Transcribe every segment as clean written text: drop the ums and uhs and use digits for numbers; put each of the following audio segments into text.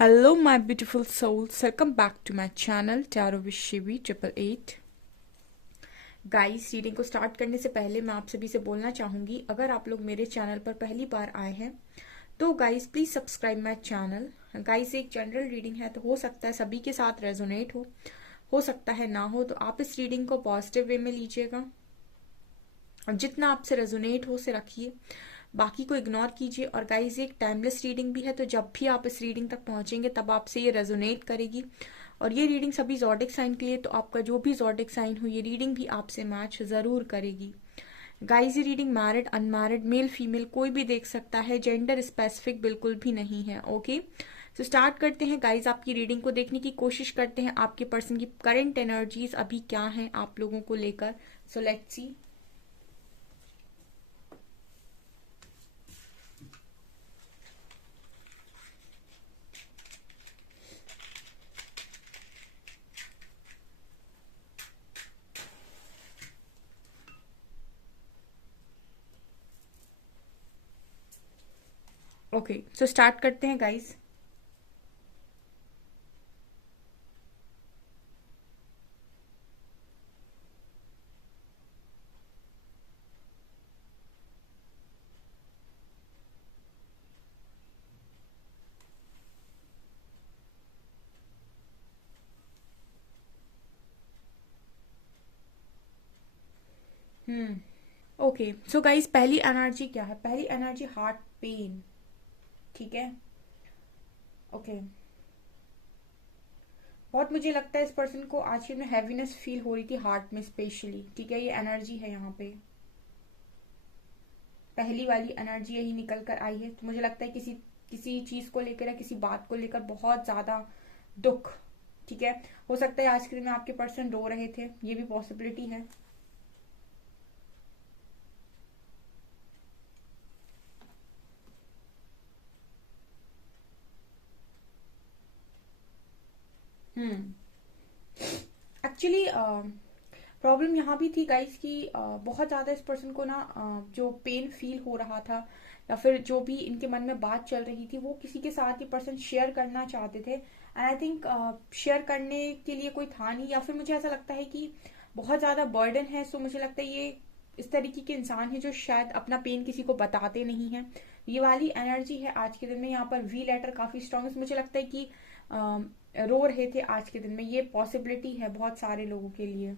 Hello, my beautiful souls. Welcome back to my channel Tarot with Shivi 888. Guys, reading को start करने से पहले मैं आप सभी से बोलना चाहूंगी, अगर आप लोग मेरे चैनल पर पहली बार आए हैं तो guys please subscribe my channel. Guys, एक जनरल रीडिंग है तो हो सकता है सभी के साथ रेजोनेट हो सकता है ना हो, तो आप इस रीडिंग को पॉजिटिव वे में लीजिएगा और जितना आपसे रेजोनेट हो उसे रखिए, बाकी को इग्नोर कीजिए। और गाइज, एक टाइमलेस रीडिंग भी है, तो जब भी आप इस रीडिंग तक पहुंचेंगे तब आपसे ये रेजोनेट करेगी। और ये रीडिंग सभी ज़ोडिक साइन के लिए, तो आपका जो भी ज़ोडिक साइन हो ये रीडिंग भी आपसे मैच ज़रूर करेगी। गाइज, ये reading married unmarried male female कोई भी देख सकता है, जेंडर स्पेसिफिक बिल्कुल भी नहीं है। ओके, तो स्टार्ट करते हैं गाइज आपकी रीडिंग को देखने की कोशिश करते हैं आपके पर्सन की करंट एनर्जीज अभी क्या हैं आप लोगों को लेकर। So let's see. Okay, so start करते हैं गाइज। हम्म, ओके, सो गाइज पहली एनर्जी क्या है? पहली एनर्जी हार्ट पेन। ठीक है, ओके। बहुत मुझे लगता है इस पर्सन को आज के दिन हैवीनेस फील हो रही थी हार्ट में स्पेशली। ठीक है, ये एनर्जी है यहाँ पे, पहली वाली एनर्जी यही निकल कर आई है। तो मुझे लगता है किसी किसी चीज को लेकर या किसी बात को लेकर बहुत ज्यादा दुख। ठीक है, हो सकता है आज के दिन में आपके पर्सन रो रहे थे, ये भी पॉसिबिलिटी है। हम्म, एक्चुअली प्रॉब्लम यहाँ भी थी गाइस कि बहुत ज़्यादा इस पर्सन को ना जो पेन फील हो रहा था या फिर जो भी इनके मन में बात चल रही थी वो किसी के साथ ये पर्सन शेयर करना चाहते थे। एंड आई थिंक शेयर करने के लिए कोई था नहीं, या फिर मुझे ऐसा लगता है कि बहुत ज़्यादा बर्डन है। सो मुझे लगता है ये इस तरीके के इंसान है जो शायद अपना पेन किसी को बताते नहीं है। ये वाली एनर्जी है आज के दिन में। यहाँ पर वी लेटर काफ़ी स्ट्रांग है। मुझे लगता है कि रो रहे थे आज के दिन में, ये पॉसिबिलिटी है बहुत सारे लोगों के लिए।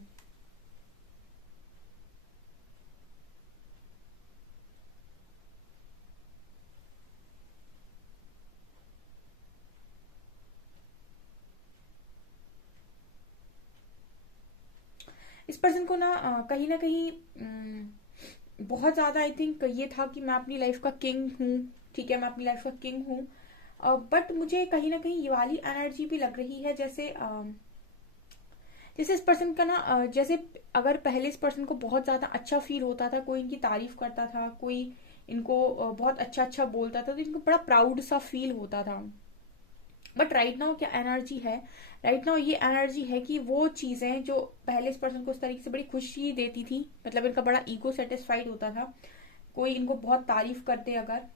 इस पर्सन को ना कहीं बहुत ज्यादा आई थिंक ये था कि मैं अपनी लाइफ का किंग हूँ। ठीक है, मैं अपनी लाइफ का किंग हूँ। बट मुझे कहीं ना कहीं ये वाली एनर्जी भी लग रही है, जैसे जैसे इस पर्सन का ना जैसे अगर पहले इस पर्सन को बहुत ज्यादा अच्छा फील होता था, कोई इनकी तारीफ करता था, कोई इनको बहुत अच्छा अच्छा बोलता था, तो इनको बड़ा प्राउड सा फील होता था। बट राइट नाउ क्या एनर्जी है? राइट नाउ ये एनर्जी है कि वो चीजें जो पहले इस पर्सन को उस तरीके से बड़ी खुशी देती थी, मतलब इनका बड़ा ईगो सेटिस्फाइड होता था, कोई इनको बहुत तारीफ करते अगर,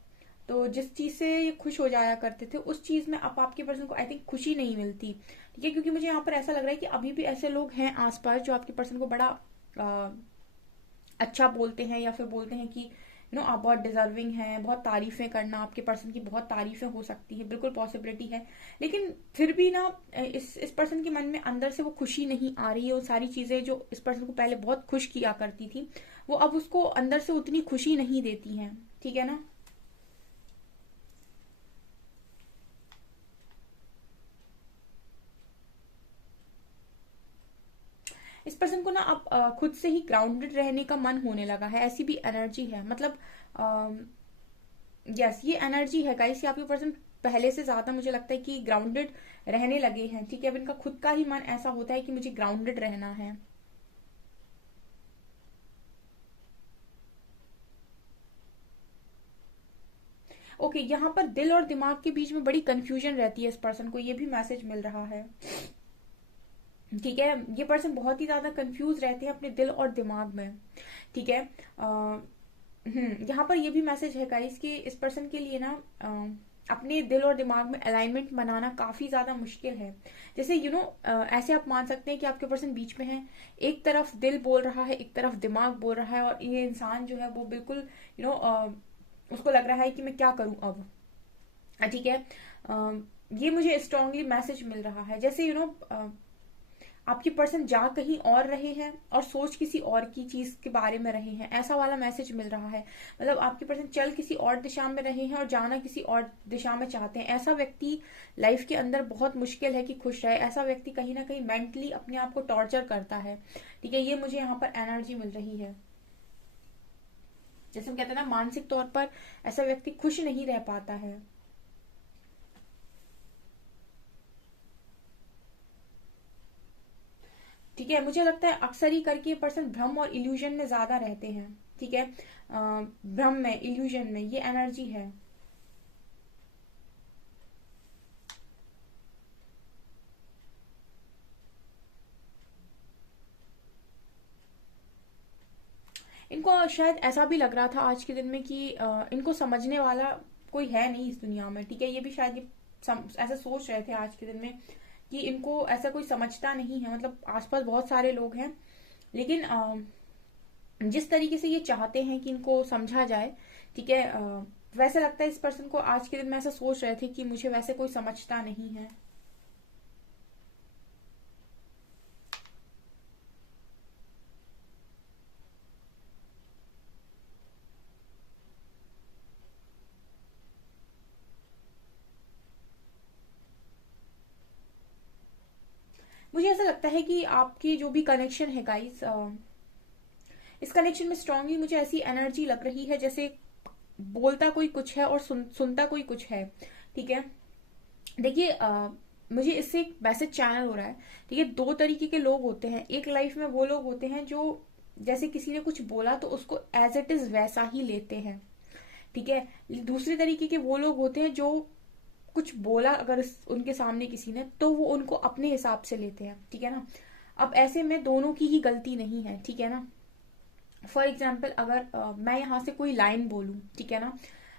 तो जिस चीज से ये खुश हो जाया करते थे उस चीज में अब आपके पर्सन को आई थिंक खुशी नहीं मिलती। ठीक है, क्योंकि मुझे यहाँ पर ऐसा लग रहा है कि अभी भी ऐसे लोग हैं आसपास जो आपके पर्सन को बड़ा अच्छा बोलते हैं, या फिर बोलते हैं कि आप बहुत डिजर्विंग हैं, बहुत तारीफें करना, आपके पर्सन की बहुत तारीफें हो सकती है, बिल्कुल पॉसिबिलिटी है। लेकिन फिर भी ना इस पर्सन के मन में अंदर से वो खुशी नहीं आ रही है। वो सारी चीजें जो इस पर्सन को पहले बहुत खुश किया करती थी वो अब उसको अंदर से उतनी खुशी नहीं देती हैं। ठीक है ना? इस पर्सन को ना अब खुद से ही ग्राउंडेड रहने का मन होने लगा है, ऐसी भी एनर्जी है। मतलब यस, ये एनर्जी है गाइस, ये आपके पर्सन पहले से ज्यादा मुझे लगता है कि ग्राउंडेड रहने लगे हैं। ठीक है, अब इनका खुद का ही मन ऐसा होता है कि मुझे ग्राउंडेड रहना है। ओके, यहाँ पर दिल और दिमाग के बीच में बड़ी कंफ्यूजन रहती है इस पर्सन को, ये भी मैसेज मिल रहा है। ठीक है, ये पर्सन बहुत ही ज्यादा कंफ्यूज रहते हैं अपने दिल और दिमाग में। ठीक है, यहाँ पर ये भी मैसेज है गाइस कि इस पर्सन के लिए ना अपने दिल और दिमाग में अलाइनमेंट बनाना काफी ज्यादा मुश्किल है। जैसे ऐसे आप मान सकते हैं कि आपके पर्सन बीच में है, एक तरफ दिल बोल रहा है, एक तरफ दिमाग बोल रहा है, और ये इंसान जो है वो बिल्कुल उसको लग रहा है कि मैं क्या करूं अब। ठीक है। ये मुझे स्ट्रांगली मैसेज मिल रहा है, जैसे आपकी पर्सन जा कहीं और रहे हैं और सोच किसी और की चीज के बारे में रहे हैं, ऐसा वाला मैसेज मिल रहा है। मतलब आपकी पर्सन चल किसी और दिशा में रहे हैं और जाना किसी और दिशा में चाहते हैं। ऐसा व्यक्ति लाइफ के अंदर बहुत मुश्किल है कि खुश रहे। ऐसा व्यक्ति कहीं ना कहीं मेंटली अपने आप को टॉर्चर करता है। ठीक है, ये मुझे यहाँ पर एनर्जी मिल रही है। जैसे हम कहते हैं ना, मानसिक तौर पर ऐसा व्यक्ति खुश नहीं रह पाता है। ठीक है, मुझे लगता है अक्सर ही करके पर्सन भ्रम और इल्यूजन में ज्यादा रहते हैं। ठीक है, भ्रम में, इल्यूजन में, ये एनर्जी है। इनको शायद ऐसा भी लग रहा था आज के दिन में कि इनको समझने वाला कोई है नहीं इस दुनिया में। ठीक है, ये भी शायद ऐसा सोच रहे थे आज के दिन में कि इनको ऐसा कोई समझता नहीं है। मतलब आसपास बहुत सारे लोग हैं, लेकिन जिस तरीके से ये चाहते हैं कि इनको समझा जाए, ठीक है, वैसे लगता है इस पर्सन को आज के दिन में ऐसा सोच रहे थे कि मुझे वैसे कोई समझता नहीं है। मुझे ऐसा लगता है कि आपकी जो भी कनेक्शन है गाइस, इस कनेक्शन में स्ट्रांगली मुझे ऐसी एनर्जी लग रही है जैसे बोलता कोई कुछ है और सुनता कोई कुछ है। ठीक है, देखिए, मुझे इससे एक मैसेज चैनल हो रहा है। ठीक है, दो तरीके के लोग होते हैं। एक लाइफ में वो लोग होते हैं जो जैसे किसी ने कुछ बोला तो उसको एज इट इज वैसा ही लेते हैं। ठीक है, दूसरे तरीके के वो लोग होते हैं जो कुछ बोला अगर उनके सामने किसी ने, तो वो उनको अपने हिसाब से लेते हैं। ठीक है ना। अब ऐसे में दोनों की ही गलती नहीं है। ठीक है ना। फॉर एग्जाम्पल, अगर मैं यहाँ से कोई लाइन बोलूं, ठीक है ना,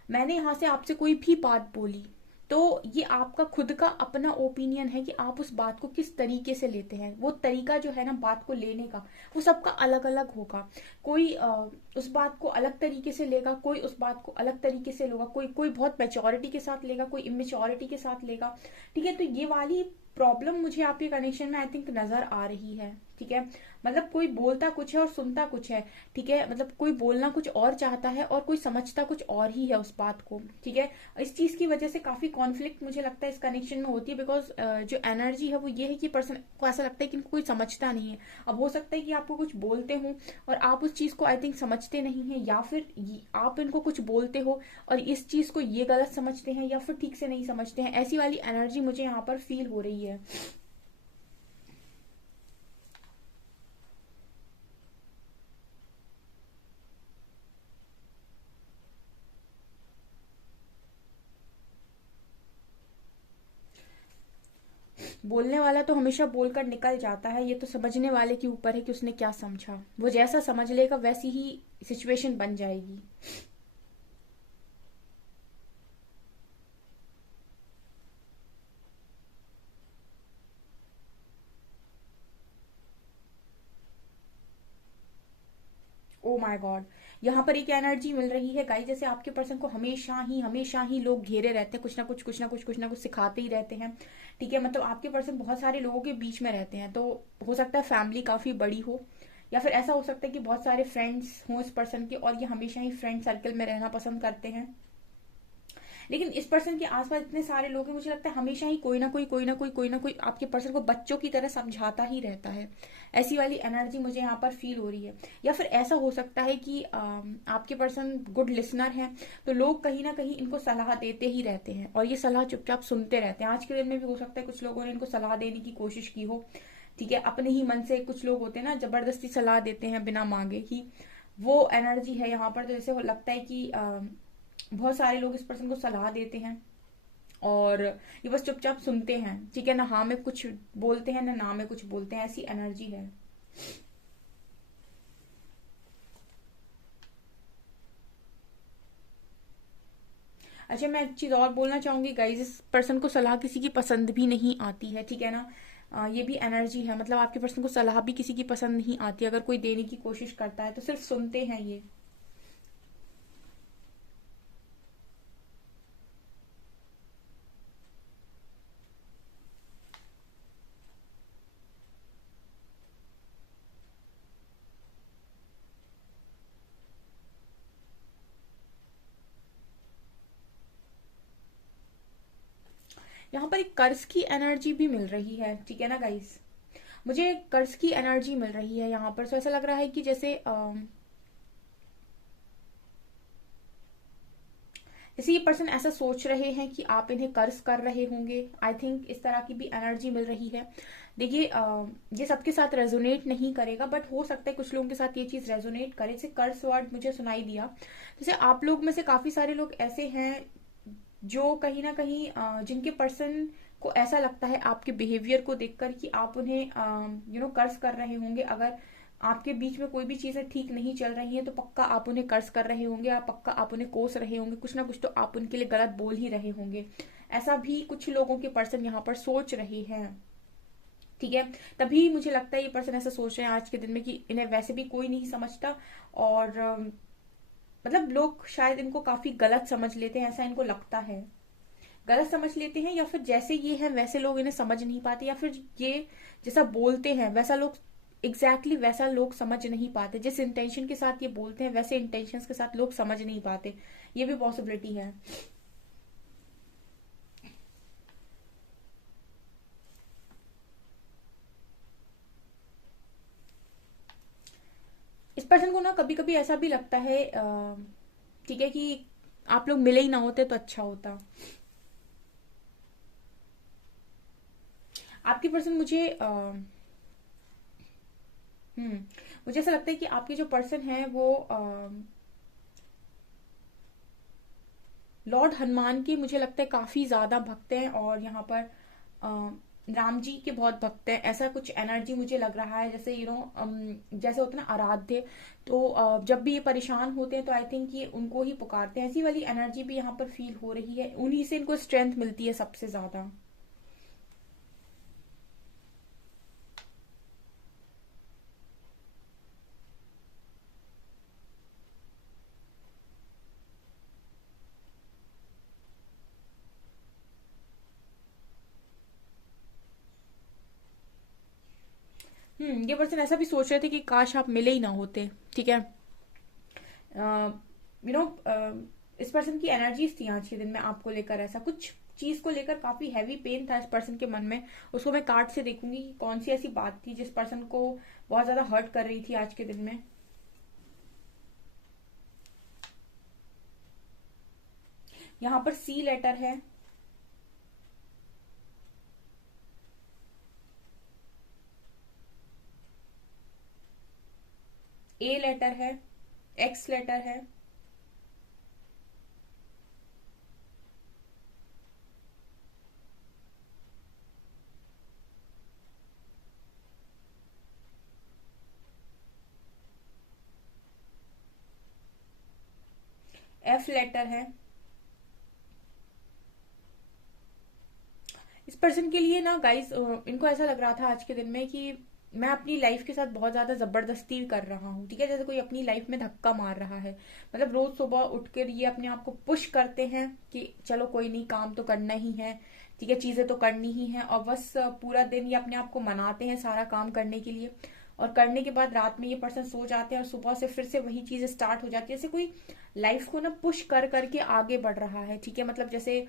मैंने यहाँ से आपसे कोई भी बात बोली, तो ये आपका खुद का अपना ओपिनियन है कि आप उस बात को किस तरीके से लेते हैं। वो तरीका जो है ना बात को लेने का, वो सबका अलग अलग होगा। कोई उस बात को अलग तरीके से लेगा, कोई उस बात को अलग तरीके से लेगा, कोई कोई बहुत मेच्योरिटी के साथ लेगा, कोई इमेच्योरिटी के साथ लेगा। ठीक है, तो ये वाली प्रॉब्लम मुझे आपके कनेक्शन में आई थिंक नजर आ रही है। ठीक है, मतलब कोई बोलता कुछ है और सुनता कुछ है। ठीक है, मतलब कोई बोलना कुछ और चाहता है और कोई समझता कुछ और ही है उस बात को। ठीक है, इस चीज की वजह से काफी कॉन्फ्लिक्ट मुझे लगता है इस कनेक्शन में होती है। बिकॉज जो एनर्जी है वो ये है कि पर्सन को ऐसा लगता है कि इनको कोई समझता नहीं है। अब हो सकता है कि आपको कुछ बोलते हो और आप उस चीज को आई थिंक समझते नहीं है, या फिर आप इनको कुछ बोलते हो और इस चीज को ये गलत समझते हैं या फिर ठीक से नहीं समझते हैं। ऐसी वाली एनर्जी मुझे यहाँ पर फील हो रही है। बोलने वाला तो हमेशा बोलकर निकल जाता है, ये तो समझने वाले के ऊपर है कि उसने क्या समझा। वो जैसा समझ लेगा वैसी ही सिचुएशन बन जाएगी। ओ माय गॉड, यहाँ पर एक एनर्जी मिल रही है गाइस, जैसे आपके पर्सन को हमेशा ही लोग घेरे रहते हैं, कुछ ना कुछ सिखाते ही रहते हैं। ठीक है, मतलब आपके पर्सन बहुत सारे लोगों के बीच में रहते हैं, तो हो सकता है फैमिली काफी बड़ी हो, या फिर ऐसा हो सकता है कि बहुत सारे फ्रेंड्स हों इस पर्सन के और ये हमेशा ही फ्रेंड सर्कल में रहना पसंद करते हैं। लेकिन इस पर्सन के आसपास इतने सारे लोग हैं, मुझे लगता है हमेशा ही कोई ना कोई आपके पर्सन को बच्चों की तरह समझाता ही रहता है। ऐसी वाली एनर्जी मुझे यहाँ पर फील हो रही है। या फिर ऐसा हो सकता है कि आपके पर्सन गुड लिसनर हैं, तो लोग कहीं ना कहीं इनको सलाह देते ही रहते हैं और ये सलाह चुपचाप सुनते रहते हैं। आज के दिन में भी हो सकता है कुछ लोगों ने इनको सलाह देने की कोशिश की हो। ठीक है, अपने ही मन से कुछ लोग होते हैं ना, जबरदस्ती सलाह देते हैं बिना मांगे ही, वो एनर्जी है यहाँ पर। तो जैसे वो लगता है कि बहुत सारे लोग इस पर्सन को सलाह देते हैं और ये बस चुपचाप सुनते हैं। ठीक है ना, हाँ में कुछ बोलते हैं ना में कुछ बोलते हैं, ऐसी एनर्जी है। अच्छा, मैं एक चीज और बोलना चाहूंगी गाइज, इस पर्सन को सलाह किसी की पसंद भी नहीं आती है, ठीक है ना। ये भी एनर्जी है, मतलब आपके पर्सन को सलाह भी किसी की पसंद नहीं आती। अगर कोई देने की कोशिश करता है तो सिर्फ सुनते हैं ये। यहाँ पर एक कर्ज की एनर्जी भी मिल रही है, ठीक है ना गाइस। मुझे कर्ज की एनर्जी मिल रही है यहाँ पर। तो ऐसा लग रहा है कि जैसे ये पर्सन ऐसा सोच रहे हैं कि आप इन्हें कर्ज कर रहे होंगे। आई थिंक इस तरह की भी एनर्जी मिल रही है। देखिए, ये सबके साथ रेजोनेट नहीं करेगा, बट हो सकता है कुछ लोगों के साथ ये चीज रेजोनेट करे। जैसे कर्ज वर्ड मुझे सुनाई दिया, जैसे आप लोग में से काफी सारे लोग ऐसे हैं जो कहीं ना कहीं जिनके पर्सन को ऐसा लगता है आपके बिहेवियर को देखकर कि आप उन्हें कर्ज कर रहे होंगे। अगर आपके बीच में कोई भी चीजें ठीक नहीं चल रही हैं तो पक्का आप उन्हें कर्ज कर रहे होंगे, या पक्का आप उन्हें कोस रहे होंगे, कुछ ना कुछ तो आप उनके लिए गलत बोल ही रहे होंगे। ऐसा भी कुछ लोगों के पर्सन यहाँ पर सोच रहे हैं, ठीक है। तभी मुझे लगता है ये पर्सन ऐसा सोच रहे हैं आज के दिन में कि इन्हें वैसे भी कोई नहीं समझता, और मतलब लोग शायद इनको काफी गलत समझ लेते हैं, ऐसा इनको लगता है। गलत समझ लेते हैं, या फिर जैसे ये हैं वैसे लोग इन्हें समझ नहीं पाते, या फिर ये जैसा बोलते हैं वैसा लोग वैसा लोग समझ नहीं पाते। जिस इंटेंशन के साथ ये बोलते हैं वैसे इंटेंशंस के साथ लोग समझ नहीं पाते। ये भी पॉसिबिलिटी है। इस पर्सन को ना कभी कभी ऐसा भी लगता है, ठीक है, कि आप लोग मिले ही ना होते तो अच्छा होता। आपकी पर्सन मुझे मुझे ऐसा लगता है कि आपके जो पर्सन है वो लॉर्ड हनुमान के मुझे लगता है काफी ज्यादा भक्त हैं, और यहाँ पर राम जी के बहुत भक्त हैं। ऐसा कुछ एनर्जी मुझे लग रहा है। जैसे जैसे होता है ना आराध्य, तो जब भी ये परेशान होते हैं तो आई थिंक ये उनको ही पुकारते हैं। ऐसी वाली एनर्जी भी यहाँ पर फील हो रही है। उन्हीं से इनको स्ट्रेंथ मिलती है सबसे ज्यादा। ये पर्सन ऐसा भी सोच रहे थे कि काश आप मिले ही ना होते, ठीक है। यू नो इस पर्सन की एनर्जीज थी आज के दिन में आपको लेकर। ऐसा कुछ चीज को लेकर काफी हैवी पेन था इस पर्सन के मन में। उसको मैं कार्ड से देखूंगी कि कौन सी ऐसी बात थी जिस पर्सन को बहुत ज्यादा हर्ट कर रही थी आज के दिन में। यहाँ पर सी लेटर है, ए लेटर है, एक्स लेटर है, एफ लेटर है। इस पर्सन के लिए ना गाइस, इनको ऐसा लग रहा था आज के दिन में कि मैं अपनी लाइफ के साथ बहुत ज्यादा जबरदस्ती कर रहा हूँ, ठीक है। जैसे कोई अपनी लाइफ में धक्का मार रहा है। मतलब रोज सुबह उठकर ये अपने आप को पुश करते हैं कि चलो कोई नहीं, काम तो करना ही है, ठीक है, चीजें तो करनी ही है। और बस पूरा दिन ये अपने आप को मनाते हैं सारा काम करने के लिए, और करने के बाद रात में ये पर्सन सो जाते हैं और सुबह से फिर से वही चीजें स्टार्ट हो जाती है। जैसे कोई लाइफ को ना पुश कर करके आगे बढ़ रहा है, ठीक है। मतलब जैसे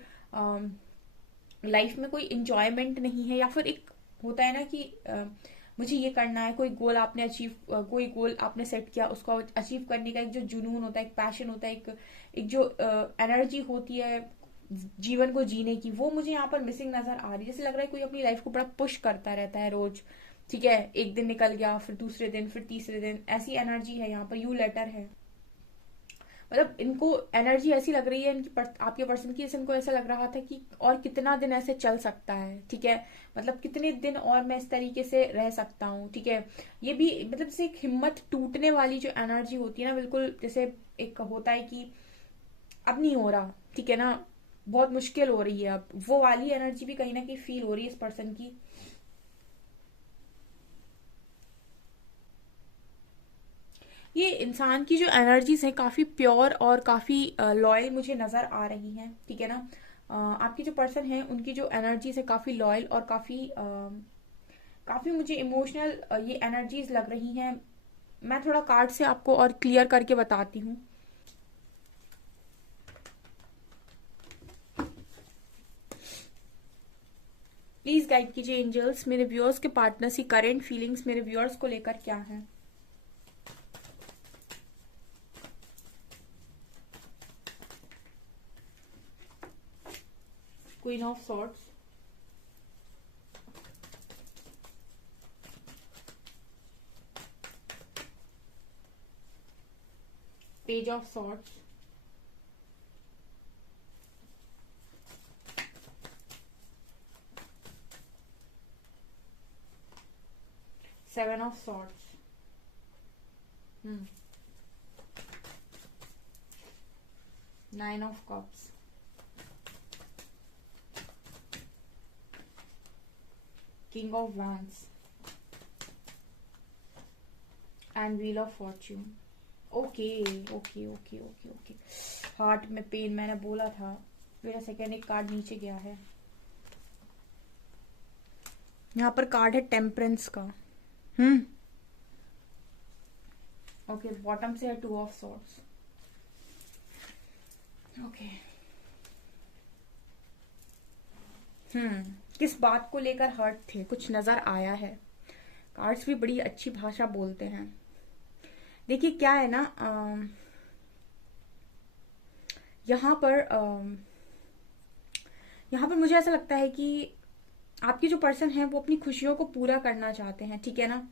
लाइफ में कोई इंजॉयमेंट नहीं है, या फिर एक होता है ना कि मुझे ये करना है। कोई गोल आपने कोई गोल आपने सेट किया, उसको अचीव करने का एक जो जुनून होता है, एक पैशन होता है, एक जो एनर्जी होती है जीवन को जीने की, वो मुझे यहाँ पर मिसिंग नजर आ रही है। जैसे लग रहा है कोई अपनी लाइफ को बड़ा पुश करता रहता है रोज, ठीक है। एक दिन निकल गया, फिर दूसरे दिन, फिर तीसरे दिन, ऐसी एनर्जी है। यहाँ पर यू लेटर है। मतलब इनको एनर्जी ऐसी लग रही है आपके पर्सन की, इनको ऐसा लग रहा था कि और कितना दिन ऐसे चल सकता है, ठीक है। मतलब कितने दिन और मैं इस तरीके से रह सकता हूँ, ठीक है। ये भी मतलब जैसे एक हिम्मत टूटने वाली जो एनर्जी होती है ना, बिल्कुल जैसे एक होता है कि अब नहीं हो रहा, ठीक है ना, बहुत मुश्किल हो रही है, अब वो वाली एनर्जी भी कहीं ना कहीं फील हो रही है इस पर्सन की। ये इंसान की जो एनर्जीज है काफी प्योर और काफी लॉयल मुझे नजर आ रही हैं, ठीक है ना। आपकी जो पर्सन है उनकी जो एनर्जीज है काफी लॉयल और काफी मुझे इमोशनल ये एनर्जीज लग रही हैं। मैं थोड़ा कार्ड से आपको और क्लियर करके बताती हूँ। प्लीज गाइड कीजिए एंजल्स, मेरे व्यूअर्स के पार्टनर्स की करेंट फीलिंग्स मेरे व्यूअर्स को लेकर क्या है। Queen of swords, page of swords, seven of swords, nine of cups, king of wands and wheel of Fortune. Okay okay okay okay okay, heart में pen, मैंने बोला था। मेरा सेकेंड एक कार्ड नीचे गया है। यहाँ पर कार्ड है टेम्परेंस का। ओके, बॉटम से है टू ऑफ सॉर्ड्स। ओके, किस बात को लेकर हर्ट थे, कुछ नजर आया है। कार्ड्स भी बड़ी अच्छी भाषा बोलते हैं। देखिए क्या है ना, यहाँ पर मुझे ऐसा लगता है कि आपकी जो पर्सन है वो अपनी खुशियों को पूरा करना चाहते हैं, ठीक है ना।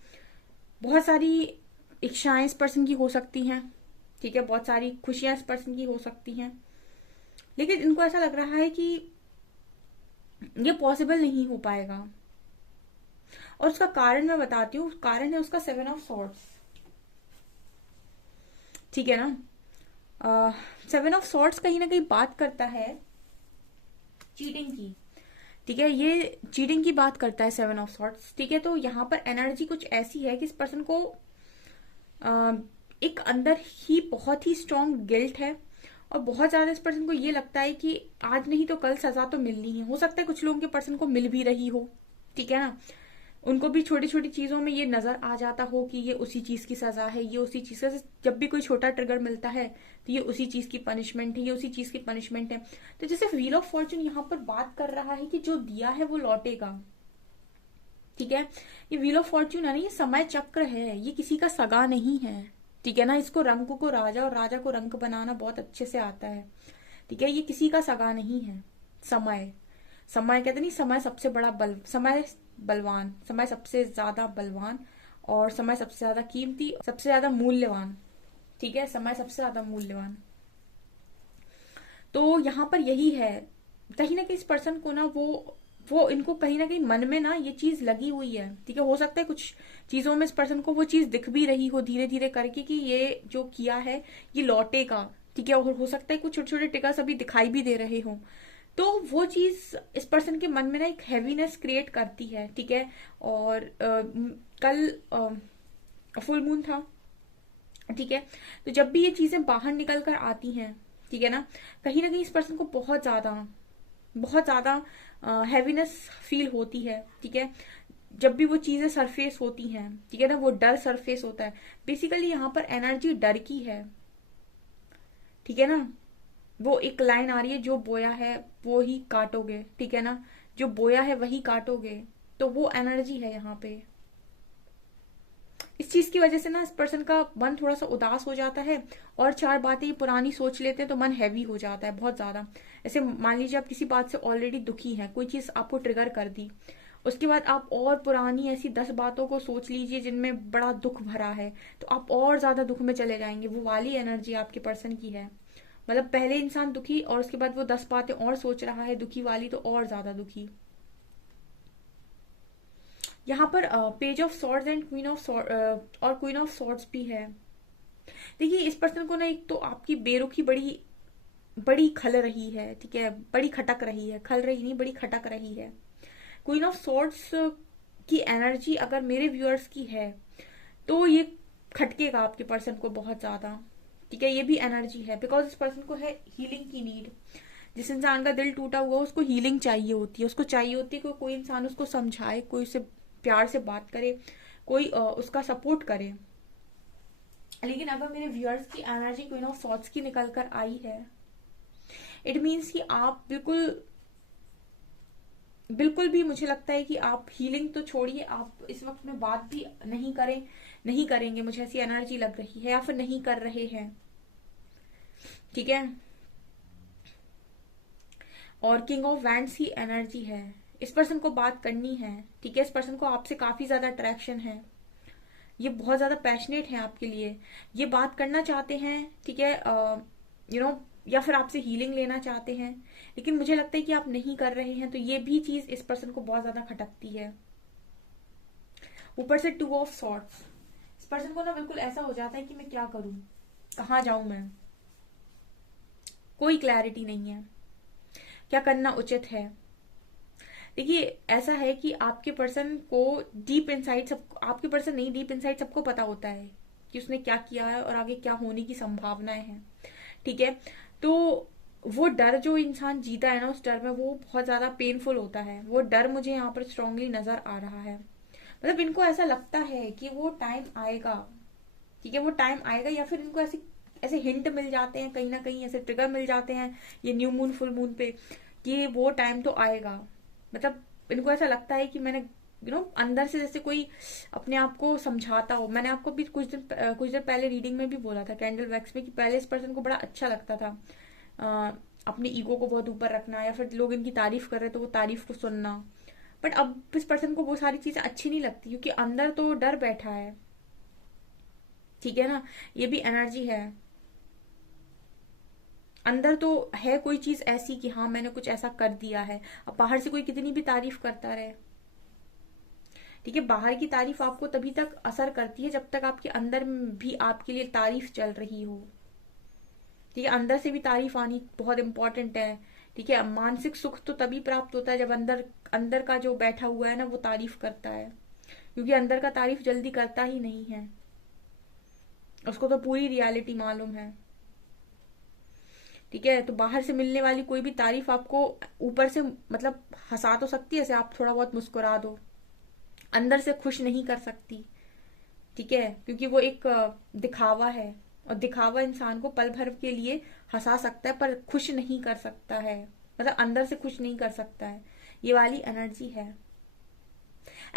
बहुत सारी इच्छाएं इस पर्सन की हो सकती हैं, ठीक है, बहुत सारी खुशियां इस पर्सन की हो सकती हैं, लेकिन इनको ऐसा लग रहा है कि ये पॉसिबल नहीं हो पाएगा। और उसका कारण मैं बताती हूँ, कारण है उसका सेवन ऑफ सॉर्ड्स, ठीक है ना। सेवन ऑफ सॉर्ड्स कहीं ना कहीं बात करता है चीटिंग की, ठीक है, ये चीटिंग की बात करता है सेवन ऑफ सॉर्ड्स, ठीक है। तो यहाँ पर एनर्जी कुछ ऐसी है कि इस पर्सन को एक अंदर ही बहुत ही स्ट्रॉन्ग गिल्ट है और बहुत ज्यादा इस पर्सन को ये लगता है कि आज नहीं तो कल सजा तो मिलनी है। हो सकता है कुछ लोगों के पर्सन को मिल भी रही हो, ठीक है ना। उनको भी छोटी छोटी चीजों में ये नजर आ जाता हो कि ये उसी चीज की सजा है, ये उसी चीज का, जब भी कोई छोटा ट्रिगर मिलता है तो ये उसी चीज की पनिशमेंट है, ये उसी चीज की पनिशमेंट है। तो जैसे व्हील ऑफ फॉर्चून यहाँ पर बात कर रहा है कि जो दिया है वो लौटेगा, ठीक है। ये व्हील ऑफ फॉर्चून है ना, ये समय चक्र है, ये किसी का सगा नहीं है, ठीक है ना। इसको रंग को राजा और राजा को रंग बनाना बहुत अच्छे से आता है, ठीक है। ये किसी का सगा नहीं है। समय, समय कहते नहीं, समय सबसे बड़ा समय बलवान, समय सबसे ज्यादा बलवान और समय सबसे ज्यादा कीमती, सबसे ज्यादा मूल्यवान, ठीक है। समय सबसे ज्यादा मूल्यवान। तो यहाँ पर यही है, कहीं ना कहीं इस पर्सन को ना वो इनको कहीं ना कहीं मन में ना ये चीज लगी हुई है, ठीक है। हो सकता है कुछ चीजों में इस पर्सन को वो चीज दिख भी रही हो धीरे धीरे करके कि ये जो किया है ये लौटेगा, ठीक है। और हो सकता है कुछ छोटे छोटे टिकर्स अभी दिखाई भी दे रहे हो, तो वो चीज इस पर्सन के मन में ना एक हैवीनेस क्रिएट करती है, ठीक है। और कल फुल मून था, ठीक है। तो जब भी ये चीजें बाहर निकल कर आती हैं, ठीक है ना कहीं इस पर्सन को बहुत ज्यादा हैवीनेस फील होती है, ठीक है। जब भी वो चीजें सरफेस होती हैं, ठीक है ना, वो डर सरफेस होता है। बेसिकली यहाँ पर एनर्जी डर की है, ठीक है ना। वो एक लाइन आ रही है, जो बोया है वो ही काटोगे, ठीक है ना, जो बोया है वही काटोगे। तो वो एनर्जी है यहाँ पे। इस चीज की वजह से ना इस पर्सन का मन थोड़ा सा उदास हो जाता है और चार बातें पुरानी सोच लेते हैं तो मन हैवी हो जाता है बहुत ज्यादा। ऐसे मान लीजिए आप किसी बात से ऑलरेडी दुखी हैं, कोई चीज आपको ट्रिगर कर दी, उसके बाद आप और पुरानी ऐसी 10 बातों को सोच लीजिए जिनमें बड़ा दुख भरा है, तो आप और ज्यादा दुख में चले जाएंगे। वो वाली एनर्जी आपके पर्सन की है। मतलब पहले इंसान दुखी और उसके बाद वो 10 बातें और सोच रहा है दुखी वाली, तो और ज्यादा दुखी। यहाँ पर page of swords and queen of और क्वीन ऑफ सॉर्ड्स भी है। देखिए इस पर्सन को ना एक तो आपकी बेरुखी बड़ी बड़ी खल रही है, ठीक है, बड़ी खटक रही है, खल रही नहीं, बड़ी खटक रही है। क्वीन ऑफ सॉर्ड्स की एनर्जी अगर मेरे व्यूअर्स की है तो ये खटकेगा आपके पर्सन को बहुत ज्यादा, ठीक है। ये भी एनर्जी है बिकॉज इस पर्सन को है हीलिंग की नीड। जिस इंसान का दिल टूटा हुआ उसको हीलिंग चाहिए होती है, उसको चाहिए होती है कि कोई इंसान उसको समझाए, कोई उसे प्यार से बात करे, कोई उसका सपोर्ट करे। लेकिन अगर मेरे व्यूअर्स की एनर्जी क्वीन ऑफ सॉर्ड्स की निकल कर आई है, इट मीन्स कि आप बिल्कुल बिल्कुल भी, मुझे लगता है कि आप हीलिंग तो छोड़िए, आप इस वक्त में बात भी नहीं करेंगे, मुझे ऐसी एनर्जी लग रही है, या फिर नहीं कर रहे हैं, ठीक है। और किंग ऑफ वैंड्स की एनर्जी है, इस पर्सन को बात करनी है, ठीक है। इस पर्सन को आपसे काफी ज्यादा अट्रैक्शन है, ये बहुत ज्यादा पैशनेट है आपके लिए, ये बात करना चाहते हैं, ठीक है, या फिर आपसे हीलिंग लेना चाहते हैं, लेकिन मुझे लगता है कि आप नहीं कर रहे हैं, तो ये भी चीज इस पर्सन को बहुत ज्यादा खटकती है। ऊपर से टू ऑफ सॉर्ड्स, इस पर्सन को ना बिल्कुल ऐसा हो जाता है कि मैं क्या करूं, कहाँ जाऊं मैं, कोई क्लैरिटी नहीं है, क्या करना उचित है। देखिए ऐसा है कि आपके पर्सन को डीप इनसाइड, सब आपके पर्सन नहीं, डीप इनसाइड सबको पता होता है कि उसने क्या किया है और आगे क्या होने की संभावनाएं हैं, ठीक है। तो वो डर जो इंसान जीता है ना, उस डर में वो बहुत ज्यादा पेनफुल होता है, वो डर मुझे यहाँ पर स्ट्रांगली नजर आ रहा है। मतलब इनको ऐसा लगता है कि वो टाइम आएगा, ठीक है, वो टाइम आएगा, या फिर इनको ऐसे ऐसे हिंट मिल जाते हैं, कहीं ना कहीं ऐसे ट्रिगर मिल जाते हैं ये न्यू मून फुल मून पे, कि वो टाइम तो आएगा। मतलब इनको ऐसा लगता है कि मैंने अंदर से जैसे कोई अपने आप को समझाता हो। मैंने आपको भी कुछ देर पहले रीडिंग में भी बोला था कैंडल वैक्स में, कि पहले इस पर्सन को बड़ा अच्छा लगता था अपने ईगो को बहुत ऊपर रखना, या फिर लोग इनकी तारीफ कर रहे तो वो तारीफ को सुनना। बट अब इस पर्सन को वो सारी चीजें अच्छी नहीं लगती, क्योंकि अंदर तो डर बैठा है, ठीक है ना। ये भी एनर्जी है, अंदर तो है कोई चीज ऐसी कि हाँ मैंने कुछ ऐसा कर दिया है। अब बाहर से कोई कितनी भी तारीफ करता रहे, ठीक है, बाहर की तारीफ आपको तभी तक असर करती है जब तक आपके अंदर भी आपके लिए तारीफ चल रही हो, ठीक है। अंदर से भी तारीफ आनी बहुत इंपॉर्टेंट है, ठीक है। मानसिक सुख तो तभी प्राप्त होता है जब अंदर अंदर का जो बैठा हुआ है ना वो तारीफ करता है, क्योंकि अंदर का तारीफ जल्दी करता ही नहीं है, उसको तो पूरी रियलिटी मालूम है, ठीक है। तो बाहर से मिलने वाली कोई भी तारीफ आपको ऊपर से मतलब हंसा तो सकती है, जैसे आप थोड़ा बहुत मुस्कुरा दो, अंदर से खुश नहीं कर सकती, ठीक है, क्योंकि वो एक दिखावा है, और दिखावा इंसान को पल भर के लिए हंसा सकता है पर खुश नहीं कर सकता है, मतलब अंदर से खुश नहीं कर सकता है। ये वाली एनर्जी है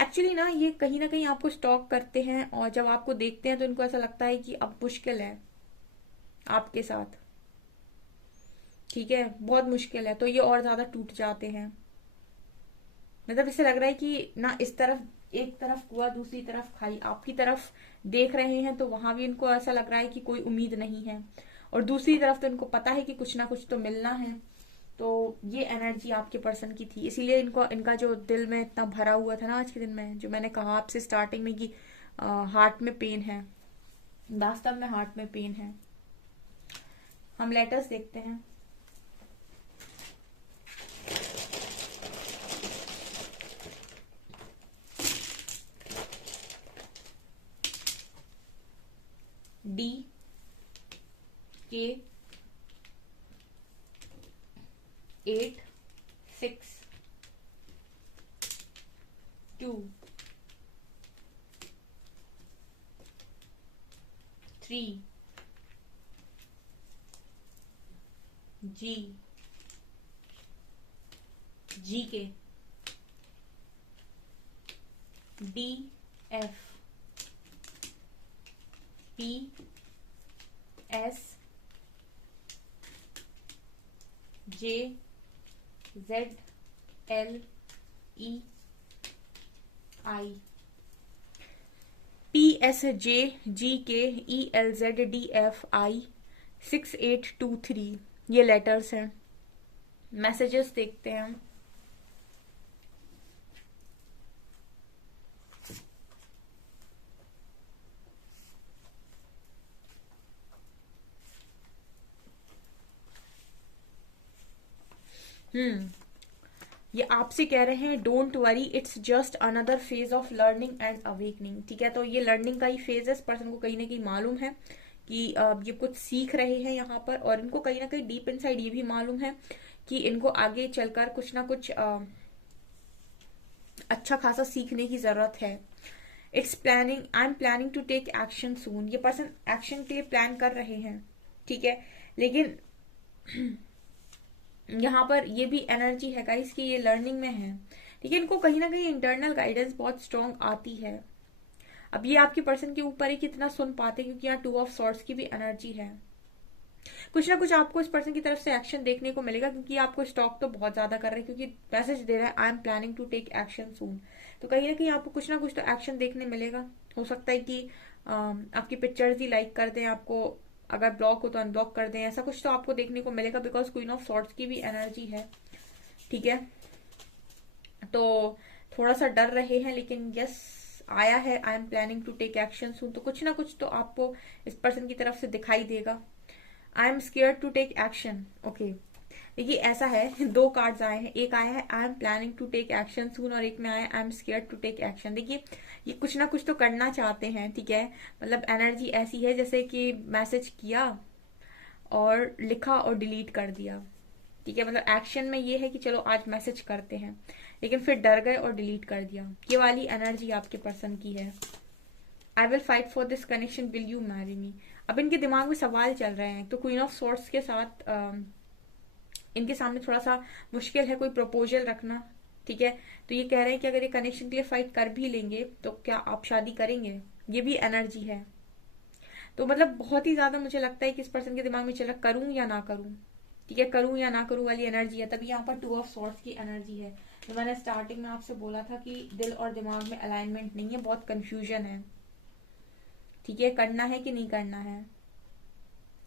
एक्चुअली ना, ये कहीं ना कहीं आपको स्टॉक करते हैं, और जब आपको देखते हैं तो इनको ऐसा लगता है कि अब मुश्किल है आपके साथ, ठीक है, बहुत मुश्किल है, तो ये और ज्यादा टूट जाते हैं। मतलब इससे लग रहा है कि ना इस तरफ, एक तरफ कुआ दूसरी तरफ खाई, आपकी तरफ देख रहे हैं तो वहां भी इनको ऐसा लग रहा है कि कोई उम्मीद नहीं है, और दूसरी तरफ तो इनको पता है कि कुछ ना कुछ तो मिलना है। तो ये एनर्जी आपके पर्सन की थी, इसीलिए इनको, इनका जो दिल में इतना भरा हुआ था ना आज के दिन में, जो मैंने कहा आपसे स्टार्टिंग में कि हार्ट में पेन है, वास्तव में हार्ट में पेन है। हम लेटर्स देखते हैं। डी के 8 6 2 3 G G K D F P S J Z L E I, P S J G K E L Z D F I 6823, ये लेटर्स हैं। मैसेजेस देखते हैं हम। ये आपसे कह रहे हैं don't worry, it's just another phase of learning and awakening. ठीक है, तो ये लर्निंग का ही फेज है। इस पर्सन को कहीं ना कहीं मालूम है कि ये कुछ सीख रहे हैं यहाँ पर, और इनको कहीं ना कहीं डीप इनसाइड ये भी मालूम है कि इनको आगे चलकर कुछ ना कुछ अच्छा खासा सीखने की जरूरत है। It's planning, I am planning to take action soon. ये पर्सन एक्शन के लिए प्लान कर रहे हैं। ठीक है, लेकिन यहाँ पर ये भी एनर्जी है गाइस कि ये लर्निंग में है। ठीक है, इनको कहीं ना कहीं इंटरनल गाइडेंस बहुत स्ट्रांग आती है। अब ये आपके पर्सन के ऊपर ही कितना सुन पाते, क्योंकि यहाँ 2 ऑफ सॉर्ड्स की भी एनर्जी है। कुछ ना कुछ आपको इस पर्सन की तरफ से एक्शन देखने को मिलेगा, क्योंकि आपको स्टॉक तो बहुत ज्यादा कर रहे हैं, क्योंकि मैसेज दे रहा है I am planning to take action soon. तो कहीं ना कहीं आपको कुछ ना कुछ तो एक्शन देखने मिलेगा। हो सकता है कि आपकी पिक्चर्स ही लाइक कर दें, आपको अगर ब्लॉक हो तो अनब्लॉक कर दें, ऐसा कुछ तो आपको देखने को मिलेगा, बिकॉज क्वीन ऑफ सॉर्ड्स की भी एनर्जी है। ठीक है, तो थोड़ा सा डर रहे हैं, लेकिन यस आया है I am planning to take action soon. तो कुछ ना कुछ तो आपको इस पर्सन की तरफ से दिखाई देगा। I am scared to take action. Okay, देखिए ऐसा है, 2 कार्ड्स आए हैं। एक आया है I am planning to take action soon, और एक में आया I am scared to take action. देखिए ये कुछ ना कुछ तो करना चाहते हैं। ठीक है, मतलब एनर्जी ऐसी है जैसे कि मैसेज किया और लिखा और डिलीट कर दिया। ठीक है, मतलब एक्शन में ये है कि चलो आज मैसेज करते हैं, लेकिन फिर डर गए और डिलीट कर दिया। ये वाली एनर्जी आपके पर्सन की है। I will fight for this connection, will you marry me. अब इनके दिमाग में सवाल चल रहे हैं, तो क्वीन ऑफ सॉर्ड्स के साथ इनके सामने थोड़ा सा मुश्किल है कोई प्रपोजल रखना। ठीक है, तो ये कह रहे हैं कि अगर ये कनेक्शन के लिए फाइट कर भी लेंगे तो क्या आप शादी करेंगे, ये भी एनर्जी है। तो मतलब बहुत ही ज्यादा मुझे लगता है कि इस पर्सन के दिमाग में चला करूं या ना करूं। ठीक है, करूं या ना करूं वाली एनर्जी है। तभी यहाँ पर 2 ऑफ सॉर्ड्स की एनर्जी है। तो मैंने स्टार्टिंग में आपसे बोला था कि दिल और दिमाग में अलाइनमेंट नहीं है, बहुत कंफ्यूजन है। ठीक है, करना है कि नहीं करना है,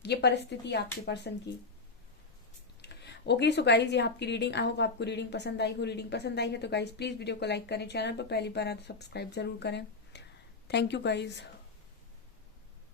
ये परिस्थिति आपके पर्सन की। ओके सो गाइज, ये आपकी रीडिंग। आई होप आपको रीडिंग पसंद आई हो। रीडिंग पसंद आई है तो गाइज प्लीज वीडियो को लाइक करें, चैनल पर पहली बार आए तो सब्सक्राइब जरूर करें। Thank you guys.